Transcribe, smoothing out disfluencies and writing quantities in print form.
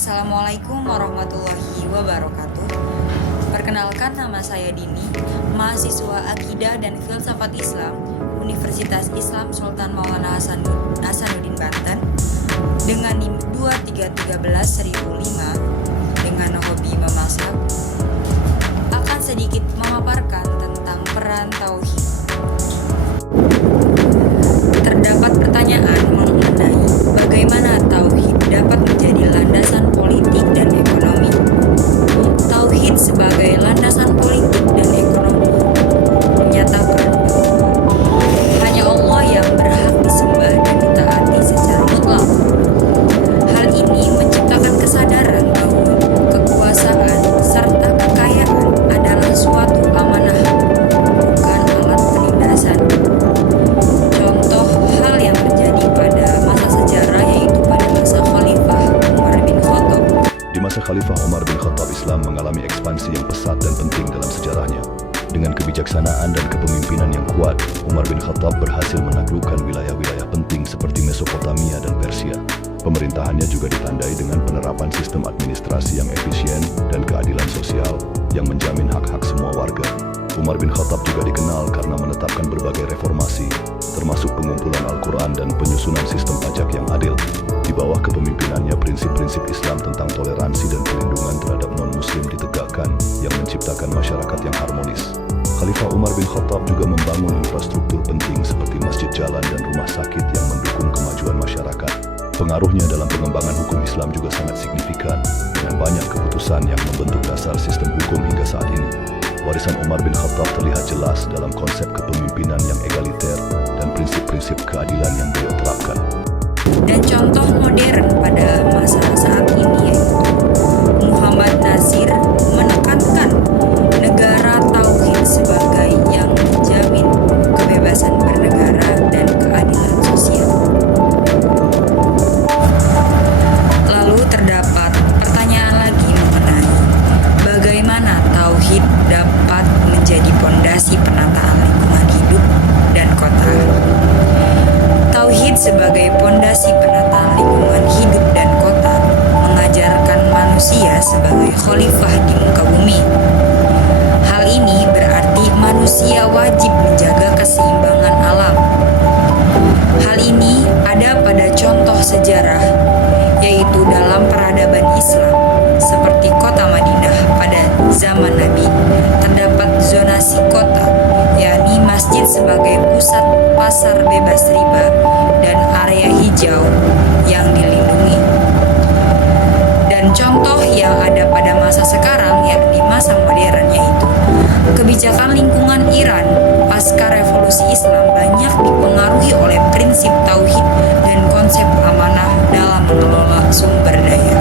Assalamualaikum warahmatullahi wabarakatuh. Perkenalkan, nama saya Dini, mahasiswa Akidah dan Filsafat Islam Universitas Islam Sultan Maulana Hasanuddin Banten dengan NIM 2313-1005 dengan hobi memasak. Akan sedikit memaparkan tentang peran tauhid. Terdapat pertanyaan mengenai bagaimana tauhid dapat menjadi landasan politik dan ekonomi. Tauhid sebagai landasan politik dan ekonomi menyatakan hanya Allah yang berhak disembah dan ditaati secara mutlak. Hal ini menciptakan kesadaran bahwa kekuasaan serta kekayaan adalah suatu amanah, bukan alat penindasan. Contoh hal yang terjadi pada masa sejarah yaitu pada masa Khalifah Umar bin Khattab. Di masa Khalifah Umar bin Khattab, Islam mengalami ekspansi yang pesat dan penting dalam sejarahnya. Dengan kebijaksanaan dan kepemimpinan yang kuat, Umar bin Khattab berhasil menaklukkan wilayah-wilayah penting seperti Mesopotamia dan Persia. Pemerintahannya juga ditandai dengan penerapan sistem administrasi yang efisien dan keadilan sosial yang menjamin hak-hak semua warga. Umar bin Khattab juga dikenal karena menetapkan berbagai reformasi, termasuk pengumpulan Al-Quran dan penyusunan sistem pajak yang adil. Di bawah kepemimpinannya, prinsip-prinsip Islam tentang toleransi dan perlindungan terhadap non-Muslim ditegakkan yang menciptakan masyarakat yang harmonis. Khalifah Umar bin Khattab juga membangun infrastruktur penting seperti masjid, jalan, dan rumah sakit yang mendukung kemajuan masyarakat. Pengaruhnya dalam pengembangan hukum Islam juga sangat signifikan, dengan banyak keputusan yang membentuk dasar sistem hukum hingga saat ini. Warisan Umar bin Khattab terlihat jelas dalam konsep kepemimpinan yang egaliter dan prinsip-prinsip keadilan yang beliau terapkan. Dan contoh modern pada masa saat ini yaitu Muhammad Nasir menekankan negara tauhid sebagai yang menjamin kebebasan bernegara dan keadilan sosial. Lalu terdapat pertanyaan lagi mengenai bagaimana tauhid dapat menjadi pondasi penataan lingkungan hidup dan kota. Tauhid sebagai pondasi penataan lingkungan hidup dan kota mengajarkan manusia sebagai khalifah di muka bumi. Hal ini berarti manusia wajib menjaga keseimbangan alam. Hal ini ada pada contoh sejarah, yaitu dalam peradaban Islam seperti kota Madinah pada zaman Nabi. Terdapat zonasi kota, yakni masjid sebagai pusat pasar bebas riba dan area hijau yang dilindungi. Dan contoh yang ada pada masa sekarang, yakni masa modern, yaitu kebijakan lingkungan Iran pasca revolusi Islam banyak dipengaruhi oleh prinsip tauhid dan konsep amanah dalam mengelola sumber daya.